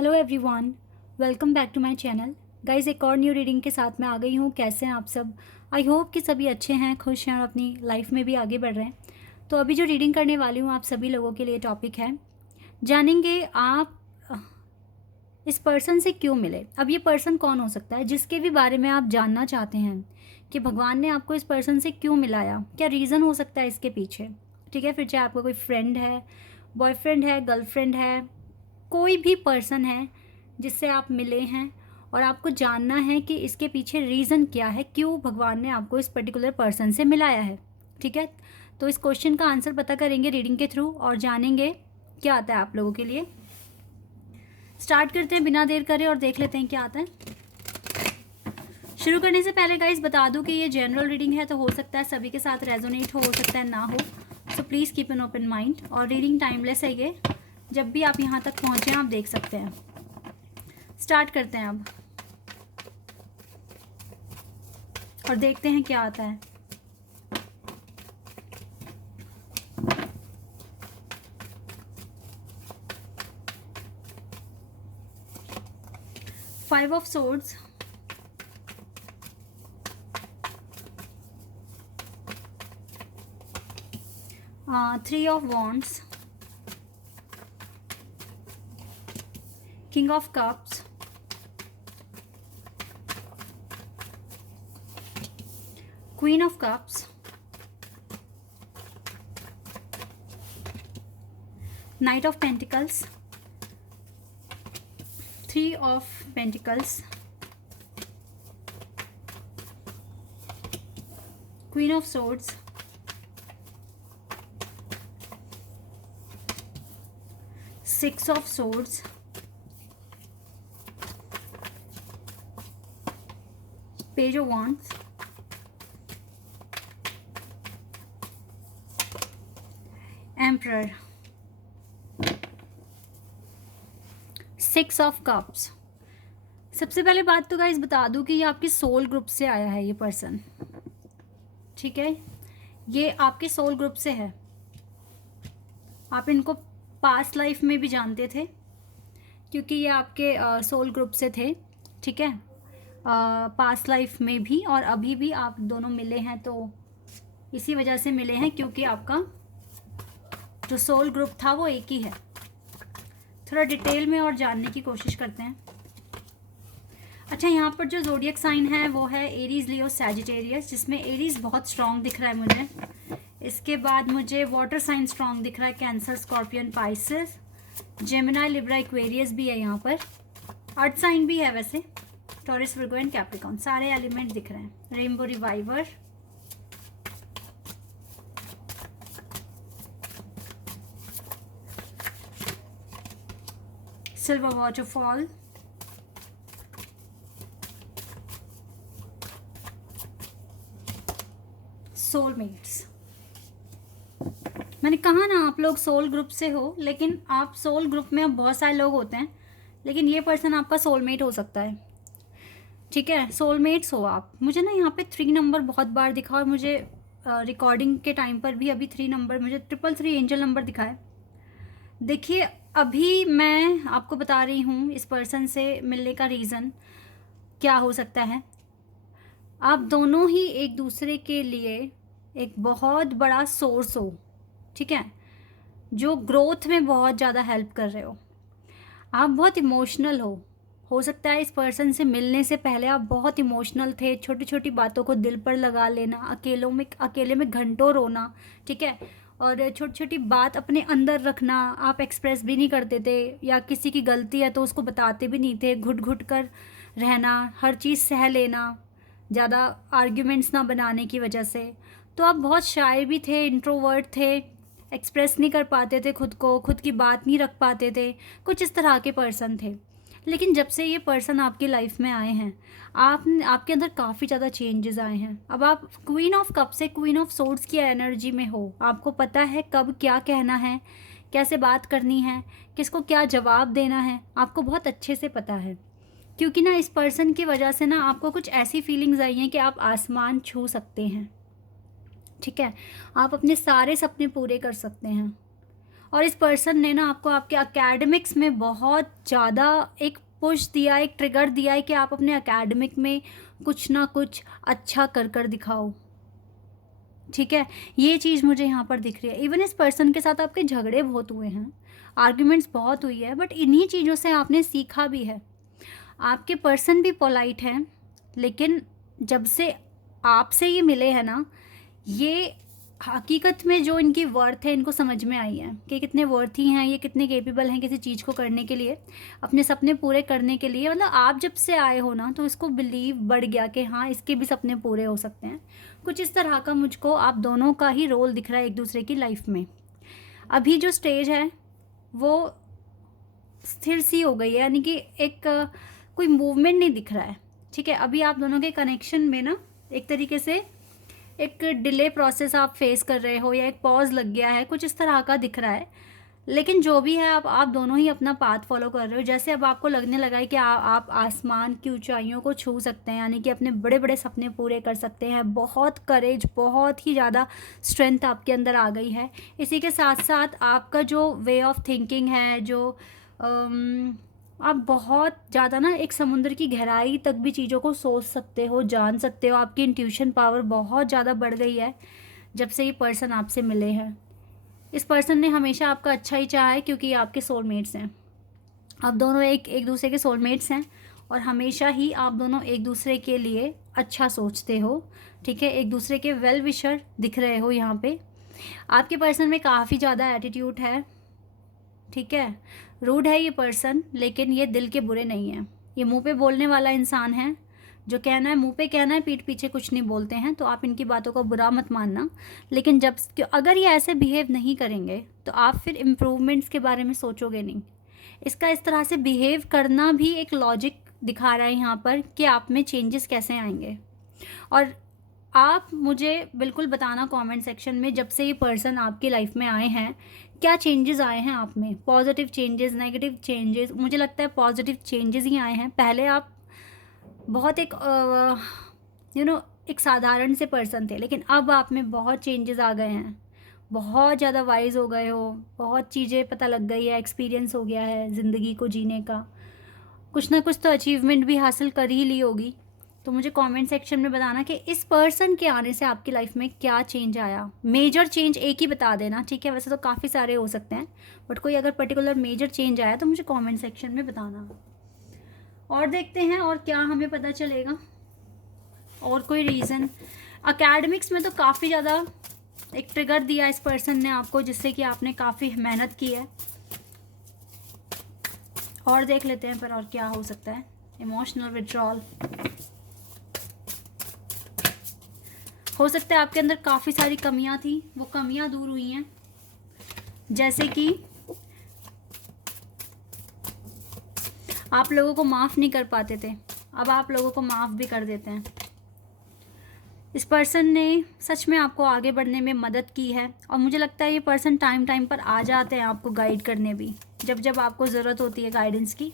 Hello everyone, welcome back to my channel. Guys, एक और new reading के साथ मैं आ गई हूँ। कैसे हैं आप सब? आई होप कि सभी अच्छे हैं, खुश हैं और अपनी लाइफ में भी आगे बढ़ रहे हैं। तो अभी जो रीडिंग करने वाली हूँ आप सभी लोगों के लिए टॉपिक है, जानेंगे आप इस पर्सन से क्यों मिले। अब ये पर्सन कौन हो सकता है जिसके भी बारे में आप जानना चाहते हैं कि भगवान ने आपको इस पर्सन से क्यों मिलाया, क्या रीज़न हो सकता है इसके पीछे। ठीक है, फिर चाहे आपका कोई फ्रेंड है, बॉयफ्रेंड है, गर्लफ्रेंड है, कोई भी पर्सन है जिससे आप मिले हैं और आपको जानना है कि इसके पीछे रीज़न क्या है, क्यों भगवान ने आपको इस पर्टिकुलर पर्सन से मिलाया है। ठीक है, तो इस क्वेश्चन का आंसर पता करेंगे रीडिंग के थ्रू और जानेंगे क्या आता है आप लोगों के लिए। स्टार्ट करते हैं बिना देर करे और देख लेते हैं क्या आता है। शुरू करने से पहले गाइस बता दूं कि ये जनरल रीडिंग है, तो हो सकता है सभी के साथ रेजोनेट हो सकता है ना हो, so please keep an open mind. और रीडिंग टाइमलेस है ये, जब भी आप यहाँ तक पहुँचे आप देख सकते हैं। स्टार्ट करते हैं अब और देखते हैं क्या आता है। Five of swords, three of wands, king of cups, queen of cups, night of pentacles, three of pentacles, queen of swords, six of swords, page of wands, emperor, six of cups. सबसे पहले बात तो guys बता दूं कि ये आपके soul group से आया है ये पर्सन। ठीक है, ये आपके सोल ग्रुप से है। आप इनको पास्ट लाइफ में भी जानते थे क्योंकि ये आपके सोल ग्रुप से थे। ठीक है, पास्ट लाइफ में भी और अभी भी आप दोनों मिले हैं, तो इसी वजह से मिले हैं क्योंकि आपका जो सोल ग्रुप था वो एक ही है। थोड़ा डिटेल में और जानने की कोशिश करते हैं। अच्छा, यहाँ पर जो ज़ोडिएक साइन है वो है एरीज, लियो, सैजिटेरियस, जिसमें एरीज बहुत स्ट्रॉन्ग दिख रहा है मुझे। इसके बाद मुझे वाटर साइन स्ट्रॉन्ग दिख रहा है, cancer, scorpion, Pisces, Gemini, Libra, Aquarius भी है यहाँ पर। अर्थ साइन भी है वैसे, टॉरस, वर्गो एंड कैप्रिकॉर्न, सारे एलिमेंट दिख रहे हैं। Rainbow reviver, silver waterfall, soulmates. मैंने कहा ना आप लोग सोल ग्रुप से हो, लेकिन आप सोल ग्रुप में अब बहुत सारे लोग होते हैं, लेकिन ये पर्सन आपका सोलमेट हो सकता है। ठीक है, सोलमेट्स हो आप। मुझे ना यहाँ पे 3 नंबर बहुत बार दिखा और मुझे रिकॉर्डिंग के टाइम पर भी अभी 3 नंबर, मुझे 333 एंजल नंबर दिखा है। देखिए, अभी मैं आपको बता रही हूँ इस पर्सन से मिलने का रीज़न क्या हो सकता है। आप दोनों ही एक दूसरे के लिए एक बहुत बड़ा सोर्स हो। ठीक है, जो ग्रोथ में बहुत ज़्यादा हेल्प कर रहे हो। आप बहुत इमोशनल हो सकता है इस पर्सन से मिलने से पहले आप बहुत इमोशनल थे, छोटी छोटी बातों को दिल पर लगा लेना, अकेले में घंटों रोना। ठीक है, और छोटी छोटी बात अपने अंदर रखना, आप एक्सप्रेस भी नहीं करते थे, या किसी की गलती है तो उसको बताते भी नहीं थे, घुट घुट कर रहना, हर चीज़ सह लेना, ज़्यादा आर्ग्यूमेंट्स ना बनाने की वजह से। तो आप बहुत शाय भी थे, इंट्रोवर्ट थे, एक्सप्रेस नहीं कर पाते थे खुद को, खुद की बात नहीं रख पाते थे, कुछ इस तरह के पर्सन थे। लेकिन जब से ये पर्सन आपकी लाइफ में आए हैं, आपके अंदर काफ़ी ज़्यादा चेंजेस आए हैं। अब आप क्वीन ऑफ कप से क्वीन ऑफ सोर्ड्स की एनर्जी में हो। आपको पता है कब क्या कहना है, कैसे बात करनी है, किसको क्या जवाब देना है, आपको बहुत अच्छे से पता है। क्योंकि ना इस पर्सन की वजह से ना आपको कुछ ऐसी फीलिंग्स आई हैं कि आप आसमान छू सकते हैं। ठीक है, आप अपने सारे सपने पूरे कर सकते हैं और इस पर्सन ने ना आपको आपके एकेडमिक्स में बहुत ज़्यादा एक पुश दिया, एक ट्रिगर दिया है कि आप अपने एकेडमिक में कुछ ना कुछ अच्छा कर कर दिखाओ। ठीक है, ये चीज़ मुझे यहाँ पर दिख रही है। इवन इस पर्सन के साथ आपके झगड़े बहुत हुए हैं, आर्ग्यूमेंट्स बहुत हुई है, बट इन्हीं चीज़ों से आपने सीखा भी है। आपके पर्सन भी पोलाइट हैं, लेकिन जब से आपसे ये मिले हैं ना, ये हकीकत में जो इनकी वर्थ है इनको समझ में आई है कि कितने वर्थी हैं, ये कितने केपेबल हैं किसी चीज़ को करने के लिए, अपने सपने पूरे करने के लिए। मतलब आप जब से आए हो ना, तो इसको बिलीव बढ़ गया कि हाँ, इसके भी सपने पूरे हो सकते हैं। कुछ इस तरह का मुझको आप दोनों का ही रोल दिख रहा है एक दूसरे की लाइफ में। अभी जो स्टेज है वो स्थिर सी हो गई है, यानी कि एक कोई मूवमेंट नहीं दिख रहा है। ठीक है, अभी आप दोनों के कनेक्शन में ना एक तरीके से एक डिले प्रोसेस आप फेस कर रहे हो, या एक पॉज लग गया है, कुछ इस तरह का दिख रहा है। लेकिन जो भी है, आप दोनों ही अपना पाथ फॉलो कर रहे हो। जैसे अब आपको लगने लगा है कि आप आसमान की ऊंचाइयों को छू सकते हैं, यानी कि अपने बड़े बड़े सपने पूरे कर सकते हैं। बहुत करेज, बहुत ही ज़्यादा स्ट्रेंथ आपके अंदर आ गई है। इसी के साथ साथ आपका जो वे ऑफ थिंकिंग है, जो आप बहुत ज़्यादा ना एक समुद्र की गहराई तक भी चीज़ों को सोच सकते हो, जान सकते हो। आपकी इंट्यूशन पावर बहुत ज़्यादा बढ़ गई है जब से ये पर्सन आपसे मिले हैं। इस पर्सन ने हमेशा आपका अच्छा ही चाहा है, क्योंकि ये आपके सोलमेट्स हैं। आप दोनों एक दूसरे के सोलमेट्स हैं, और हमेशा ही आप दोनों एक दूसरे के लिए अच्छा सोचते हो। ठीक है, एक दूसरे के वेल विशर दिख रहे हो यहाँ पे। आपके पर्सन में काफ़ी ज़्यादा एटीट्यूड है। ठीक है, रूड है ये पर्सन, लेकिन ये दिल के बुरे नहीं हैं। ये मुंह पे बोलने वाला इंसान है, जो कहना है मुंह पे कहना है, पीठ पीछे कुछ नहीं बोलते हैं। तो आप इनकी बातों को बुरा मत मानना। लेकिन अगर ये ऐसे बिहेव नहीं करेंगे, तो आप फिर इम्प्रूवमेंट्स के बारे में सोचोगे नहीं। इसका इस तरह से बिहेव करना भी एक लॉजिक दिखा रहा है यहाँ पर कि आप में चेंजेस कैसे आएंगे। और आप मुझे बिल्कुल बताना कमेंट सेक्शन में, जब से ये पर्सन आपकी लाइफ में आए हैं, क्या चेंजेस आए हैं आप में। Positive changes, negative changes. मुझे लगता है पॉजिटिव चेंजेस ही आए हैं। पहले आप बहुत एक एक साधारण से पर्सन थे, लेकिन अब आप में बहुत चेंजेस आ गए हैं। बहुत ज़्यादा वाइज हो गए हो, बहुत चीज़ें पता लग गई है, एक्सपीरियंस हो गया है ज़िंदगी को जीने का। कुछ ना कुछ तो अचीवमेंट भी हासिल कर ही ली होगी। तो मुझे कमेंट सेक्शन में बताना कि इस पर्सन के आने से आपकी लाइफ में क्या चेंज आया। मेजर चेंज एक ही बता देना, ठीक है। वैसे तो काफ़ी सारे हो सकते हैं, बट कोई अगर पर्टिकुलर मेजर चेंज आया तो मुझे कमेंट सेक्शन में बताना। और देखते हैं और क्या हमें पता चलेगा, और कोई रीज़न। एकेडमिक्स में तो काफ़ी ज़्यादा एक ट्रिगर दिया इस पर्सन ने आपको, जिससे कि आपने काफ़ी मेहनत की है। और देख लेते हैं पर और क्या हो सकता है। इमोशनल विड्रॉल हो सकता है, आपके अंदर काफ़ी सारी कमियां थी, वो कमियां दूर हुई हैं। जैसे कि आप लोगों को माफ़ नहीं कर पाते थे, अब आप लोगों को माफ़ भी कर देते हैं। इस पर्सन ने सच में आपको आगे बढ़ने में मदद की है, और मुझे लगता है ये पर्सन टाइम टाइम पर आ जाते हैं आपको गाइड करने भी। जब जब आपको ज़रूरत होती है गाइडेंस की,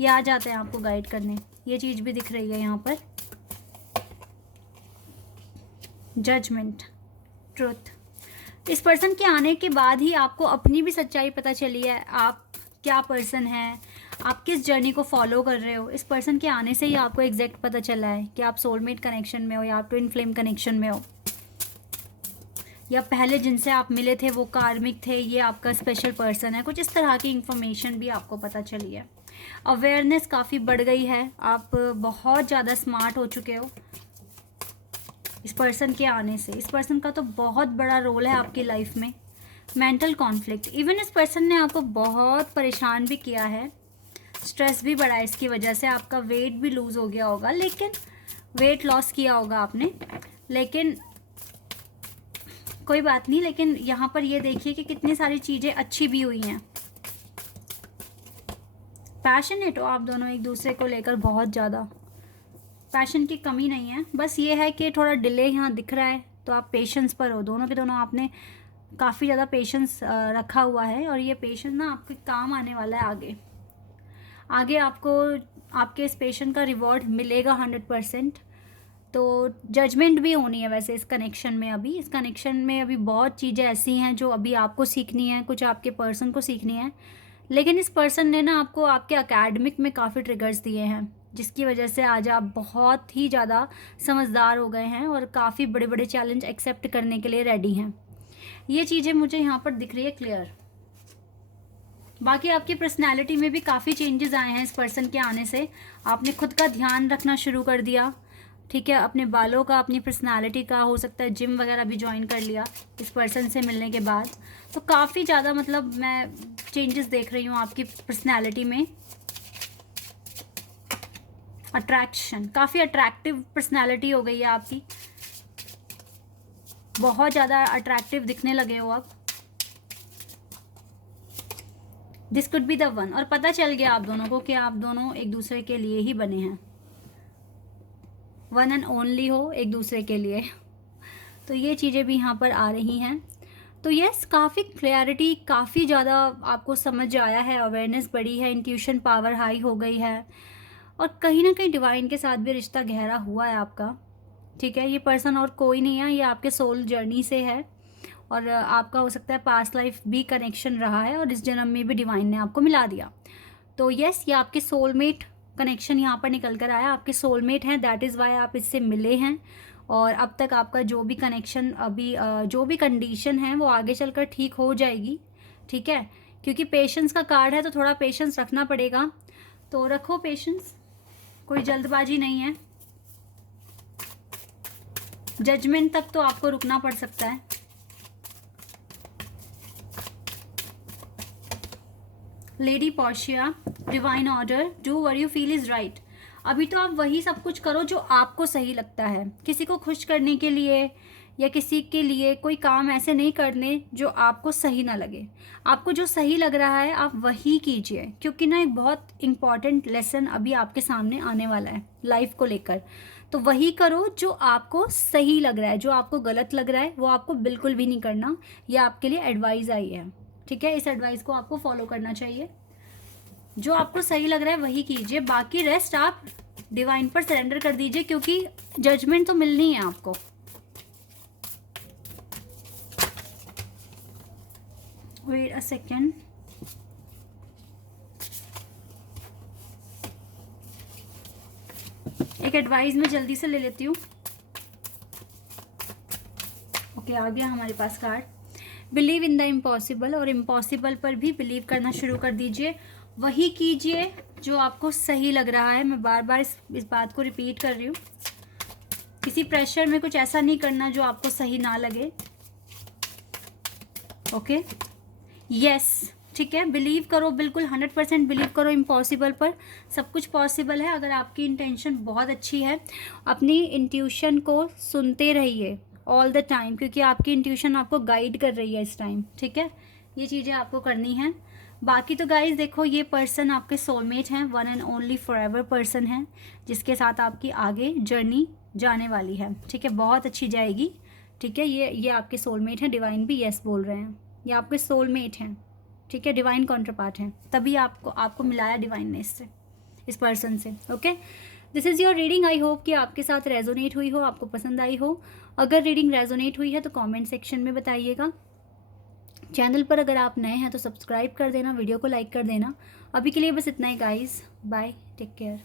ये आ जाते हैं आपको गाइड करने। ये चीज़ भी दिख रही है यहाँ पर। Judgement, truth. इस पर्सन के आने के बाद ही आपको अपनी भी सच्चाई पता चली है, आप क्या पर्सन है, आप किस जर्नी को फॉलो कर रहे हो। इस पर्सन के आने से ही आपको एग्जैक्ट पता चला है कि आप सोलमेट कनेक्शन में हो, या आप ट्विन फ्लेम कनेक्शन में हो, या पहले जिनसे आप मिले थे वो कार्मिक थे, ये आपका स्पेशल पर्सन है। कुछ इस तरह की इंफॉर्मेशन भी आपको पता चली है। अवेयरनेस काफ़ी बढ़ गई है, आप बहुत ज़्यादा स्मार्ट हो चुके हो इस पर्सन के आने से। इस पर्सन का तो बहुत बड़ा रोल है आपकी लाइफ में। मेंटल कॉन्फ्लिक्ट, इवन इस पर्सन ने आपको बहुत परेशान भी किया है, स्ट्रेस भी बढ़ा है इसकी वजह से। आपका वेट भी लूज़ हो गया होगा, लेकिन वेट लॉस किया होगा आपने, लेकिन कोई बात नहीं। लेकिन यहाँ पर ये देखिए कि कितनी सारी चीज़ें अच्छी भी हुई हैं। पैशनेट हो आप दोनों एक दूसरे को लेकर, बहुत ज़्यादा पैशन की कमी नहीं है। बस ये है कि थोड़ा डिले यहाँ दिख रहा है, तो आप पेशेंस पर हो। दोनों के दोनों आपने काफ़ी ज़्यादा पेशेंस रखा हुआ है, और ये पेशेंस ना आपके काम आने वाला है आगे। आगे आपको आपके इस पेशेंस का रिवॉर्ड मिलेगा 100%। तो जजमेंट भी होनी है वैसे इस कनेक्शन में। अभी इस कनेक्शन में अभी बहुत चीज़ें ऐसी हैं जो अभी आपको सीखनी है, कुछ आपके पर्सन को सीखनी है। लेकिन इस पर्सन ने ना आपको आपके एकेडमिक में काफ़ी ट्रिगर्स दिए हैं, जिसकी वजह से आज आप बहुत ही ज़्यादा समझदार हो गए हैं और काफ़ी बड़े बड़े चैलेंज एक्सेप्ट करने के लिए रेडी हैं। ये चीज़ें मुझे यहाँ पर दिख रही है क्लियर। बाकी आपकी पर्सनैलिटी में भी काफ़ी चेंजेस आए हैं इस पर्सन के आने से। आपने खुद का ध्यान रखना शुरू कर दिया, ठीक है, अपने बालों का, अपनी पर्सनालिटी का, हो सकता है जिम वगैरह भी ज्वाइन कर लिया इस पर्सन से मिलने के बाद। तो काफ़ी ज़्यादा मतलब मैं चेंजेस देख रही हूँ आपकी पर्सनालिटी में। अट्रैक्शन, काफ़ी अट्रैक्टिव पर्सनालिटी हो गई है आपकी, बहुत ज़्यादा अट्रैक्टिव दिखने लगे हो आप। This could be the one, और पता चल गया आप दोनों को कि आप दोनों एक दूसरे के लिए ही बने हैं, वन एंड ओनली हो एक दूसरे के लिए। तो ये चीज़ें भी यहाँ पर आ रही हैं। तो यस, काफ़ी क्लैरिटी, काफ़ी ज़्यादा आपको समझ आया है, अवेयरनेस बढ़ी है, इंट्यूशन पावर हाई हो गई है, और कहीं ना कहीं डिवाइन के साथ भी रिश्ता गहरा हुआ है आपका, ठीक है। ये पर्सन और कोई नहीं है, ये आपके सोल जर्नी से है, और आपका हो सकता है पास्ट लाइफ भी कनेक्शन रहा है, और इस जन्म में भी डिवाइन ने आपको मिला दिया। तो यस, ये आपके सोलमेट कनेक्शन यहाँ पर निकल कर आया, आपके सोलमेट हैं, दैट इज़ वाई आप इससे मिले हैं। और अब तक आपका जो भी कनेक्शन, अभी जो भी कंडीशन है वो आगे चलकर ठीक हो जाएगी, ठीक है, क्योंकि पेशेंस का कार्ड है, तो थोड़ा पेशेंस रखना पड़ेगा। तो रखो पेशेंस, कोई जल्दबाजी नहीं है, जजमेंट तक तो आपको रुकना पड़ सकता है। Lady Portia, divine order, do what you feel is right. अभी तो आप वही सब कुछ करो जो आपको सही लगता है। किसी को खुश करने के लिए या किसी के लिए कोई काम ऐसे नहीं करने जो आपको सही ना लगे। आपको जो सही लग रहा है आप वही कीजिए, क्योंकि ना एक बहुत इंपॉर्टेंट लेसन अभी आपके सामने आने वाला है लाइफ को लेकर। तो वही करो जो आपको सही लग रहा है, जो आपको गलत लग रहा है वो आपको बिल्कुल भी नहीं करना। ये आपके लिए एडवाइस आई है, ठीक है, इस एडवाइस को आपको फॉलो करना चाहिए। जो आपको सही लग रहा है वही कीजिए, बाकी रेस्ट आप डिवाइन पर सरेंडर कर दीजिए, क्योंकि जजमेंट तो मिलनी है आपको। वेट अ सेकेंड, एक एडवाइस मैं जल्दी से ले लेती हूँ। ओके, आ गया हमारे पास card. Believe in the impossible, और इम्पॉसिबल पर भी बिलीव करना शुरू कर दीजिए। वही कीजिए जो आपको सही लग रहा है। मैं बार बार इस बात को रिपीट कर रही हूँ। किसी प्रेशर में कुछ ऐसा नहीं करना जो आपको सही ना लगे। ओके, यस, ठीक है, बिलीव करो, बिल्कुल 100% बिलीव करो इम्पॉसिबल पर। सब कुछ पॉसिबल है अगर आपकी इंटेंशन बहुत अच्छी है। अपनी इंट्यूशन को सुनते रहिए ऑल द टाइम, क्योंकि आपकी इंट्यूशन आपको गाइड कर रही है इस टाइम, ठीक है। ये चीज़ें आपको करनी हैं। बाकी तो गाइस देखो, ये पर्सन आपके सोलमेट हैं, one and only forever person है, जिसके साथ आपकी आगे जर्नी जाने वाली है, ठीक है, बहुत अच्छी जाएगी, ठीक है। ये आपके सोलमेट हैं, डिवाइन भी यस बोल रहे हैं, ये आपके सोलमेट हैं, ठीक है, डिवाइन काउंटरपार्ट हैं, तभी आपको मिलाया डिवाइन ने इससे, इस पर्सन से। Okay, this is your reading. I hope कि आपके साथ रेजोनेट हुई हो, आपको पसंद आई हो। अगर रीडिंग रेजोनेट हुई है तो कमेंट सेक्शन में बताइएगा। चैनल पर अगर आप नए हैं तो सब्सक्राइब कर देना, वीडियो को लाइक कर देना। अभी के लिए बस इतना ही गाइस, बाय, टेक केयर।